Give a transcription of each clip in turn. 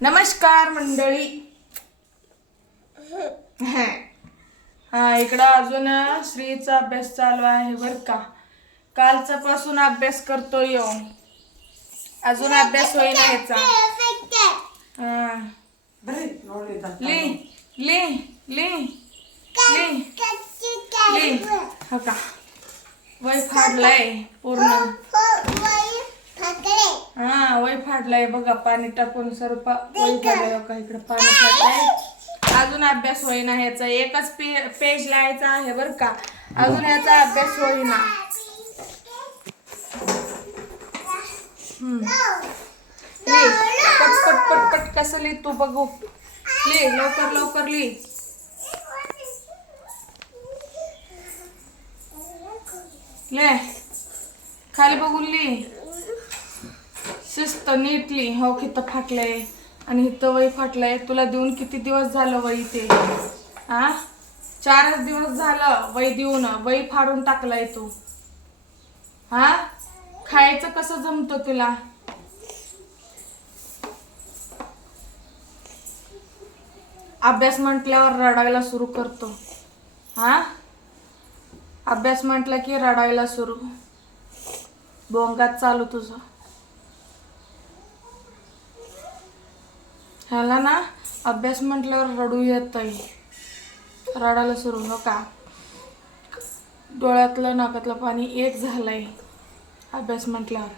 नमस्कार मंडळी. हा हा, इकडं अजून श्रीचा अभ्यास चालू आहे बर का. कालचा पासून अभ्यास करतो येऊन अजून अभ्यास होईना याचा. हा. ली ली ली ली. ली. हो का? वय फाडलाय पूर्ण. हा वय फाडलाय बघा पाणी टाकून सर्व इकडे पाणी फाडलाय अजून अभ्यास होईना ह्याचा एकच पे पेज लिहायचा आहे बर का. अजून याचा अभ्यास होईना. पट पट पट पट कसं लिह तू बघू. लिह लवकर लवकर लिह. ले खाली बघून लिह. शिस्त नीटली हो किती फाटलंय. आणि इथं वही फाटलंय. तुला देऊन किती दिवस झालं वही ते? हा चारच दिवस झालं वही देऊन. वही फाडून टाकलाय तू. हा खायचं कसं जमतं तुला? अभ्यास म्हटल्यावर रडायला सुरू करतो. हा अभ्यास म्हटलं की रडायला सुरू. बोंगात चालू तुझं. ह्याला ना? अभ्यास म्हटल्यावर रडू येतंय रडायला सुरू नका. डोळ्यातलं नाकातलं पाणी एक झालंय. अभ्यास म्हटल्यावर.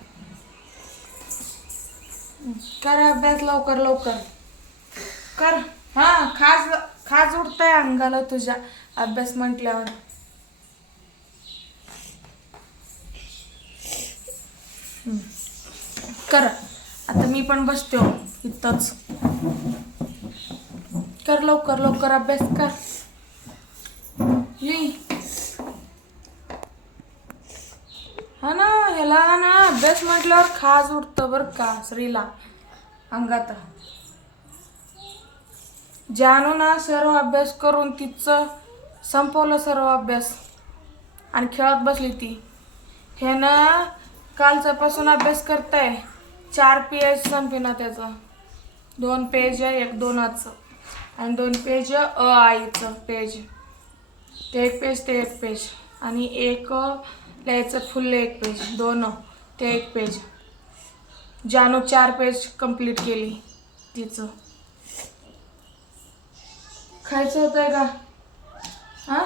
कर अभ्यास लवकर लवकर. कर. हा खाज खाज उडताय अंगाला तुझ्या. अभ्यास म्हटल्यावर. कर. आता मी पण बसते हो इथंच. कर लवकर लवकर अभ्यास कर. हा ना ह्याला ना अभ्यास म्हटल्यावर खाज उठतं बरं का श्रीला. अंगात. जानू ना सर्व अभ्यास करून तिचं संपवलं सर्व अभ्यास. आणि खेळत बसली ती. ह्यानं कालच्यापासून अभ्यास करताय. चार पेज संपेना त्याचं. दोन पेज आहे एक दोनाचं. आणि दोन पेज अ आईचं पेज. ते एक पेज ते एक पेज. आणि एक लिहायचं फुल्ल एक पेज. दोन ते एक पेज. जानू चार पेज कंप्लीट केली तिचं. खायचं होतंय का? हां?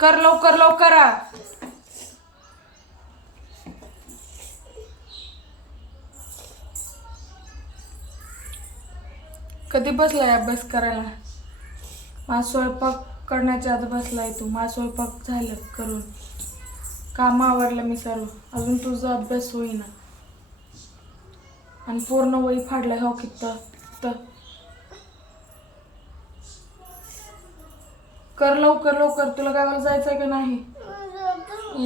कर लवकर लवकर कधी बसलाय अभ्यास करायला? माझा स्वयंपाक करण्याच्या आधी बसलाय तू. माझा स्वयंपाक झालं करून. काम आवरलं मी सर्व. अजून तुझा अभ्यास होईना. आणि पूर्ण वही फाडलाय हो कित्त तर कर लवकर लवकर. तुला गावाला जायचंय का नाही?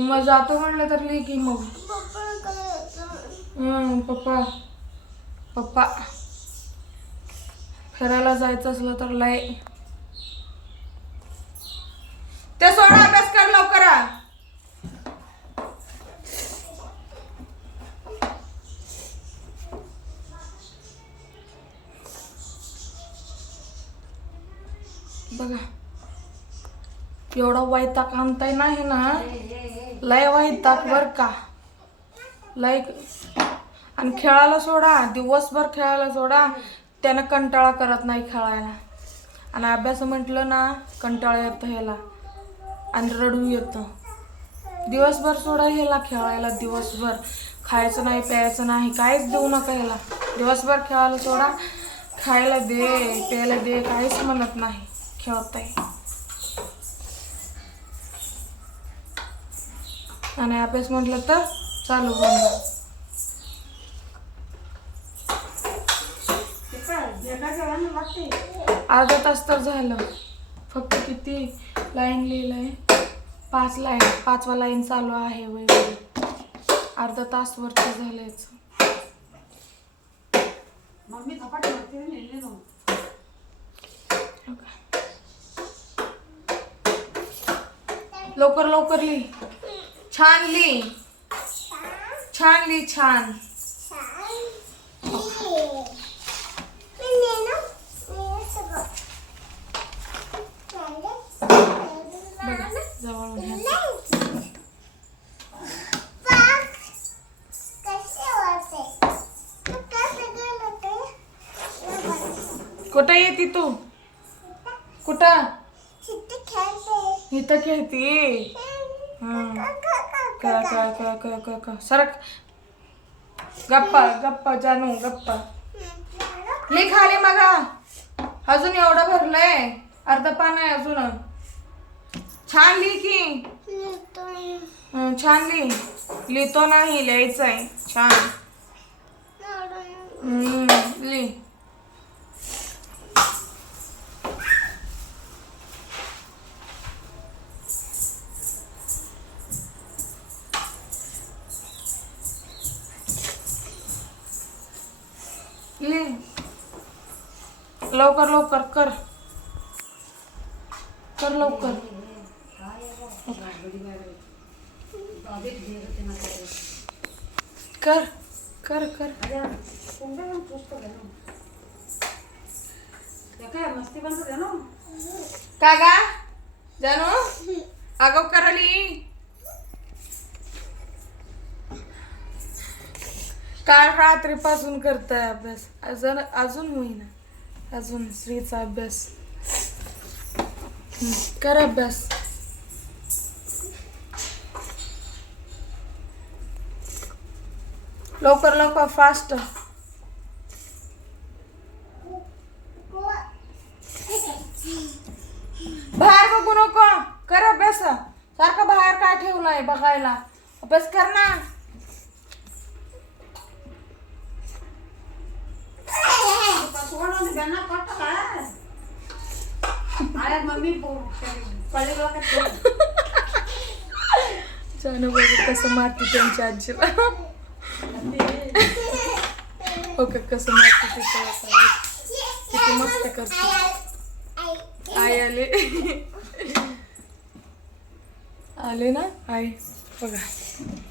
मग जातो म्हणलं तर लिही की मग. पप्पा. पप्पा. करायला जायचं असलं तर लय. ते सोडा अभ्यास कर लवकर. बघा. एवढा वैताग आणताय नाही ना. लय वैताक बर का. लय. आणि खेळायला सोडा दिवसभर खेळायला सोडा. त्यानं कंटाळा करत नाही खेळायला. आणि अभ्यास म्हटलं ना कंटाळा येतं ह्याला. आणि रडू येतं. दिवसभर सोडा ह्याला खेळायला दिवसभर. खायचं नाही प्यायचं नाही काहीच देऊ नका ह्याला. दिवसभर खेळायला सोडा. खायला दे प्यायला दे काहीच म्हणत नाही खेळत आहे आणि अभ्यास म्हटलं तर चालू बंद अर्धा तास तर झालं. फक्त किती लाईन लिहिलंय? पाच लाईन पाचवा लाईन चालू आहे वगैरे. अर्धा तास वरती झालंयच. मम्मी लवकर लवकर लिही. छान लिही. छान लिही छान. कुठं येते तू? कुठं? इथं खेळती. सरक. गप्पा गप्पा जानू गप्पा. ले खाली मगा. अजून एवढं भरलंय. अर्ध पान आहे अजून. छान लिही की. छान लिही. लिहितो नाही लिहायचं आहे छान. हम्म, लिही. लवकर लवकर कर. कर लवकर. कर कर कर. काय का गा जानू? अगं करली. काल रात्रीपासून करताय अभ्यास. अजून अजून होईना. अजून स्त्रीचा अभ्यास. कर अभ्यास. लवकर लवकर फास्ट बाहेर बघू नको. कर अभ्यास. सारखं बाहेर काय ठेवलंय बघायला? अभ्यास कर ना. त्यांना पट्ट काय मम्मी पडले लोक कसं मारते त्यांच्या आजीला? हो कसं मारते तिचं किती मस्त करते. आई आले. आले ना? आई बघा.